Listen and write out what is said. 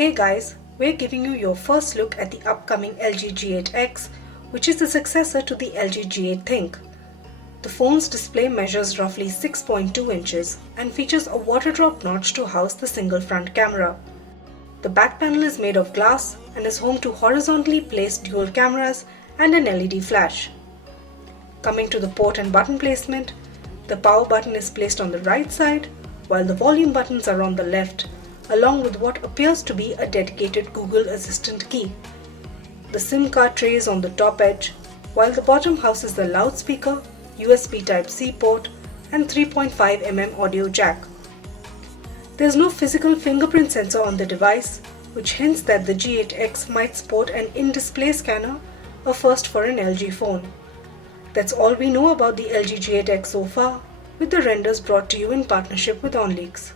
Hey guys, we're giving you your first look at the upcoming LG G8X, which is the successor to the LG G8 Think. The phone's display measures roughly 6.2 inches and features a water drop notch to house the single front camera. The back panel is made of glass and is home to horizontally placed dual cameras and an LED flash. Coming to the port and button placement, the power button is placed on the right side, while the volume buttons are on the left, along with what appears to be a dedicated Google Assistant key. The SIM card tray is on the top edge, while the bottom houses the loudspeaker, USB Type-C port, and 3.5mm audio jack. There is no physical fingerprint sensor on the device, which hints that the G8X might sport an in-display scanner, a first for an LG phone. That's all we know about the LG G8X so far, with the renders brought to you in partnership with OnLeaks.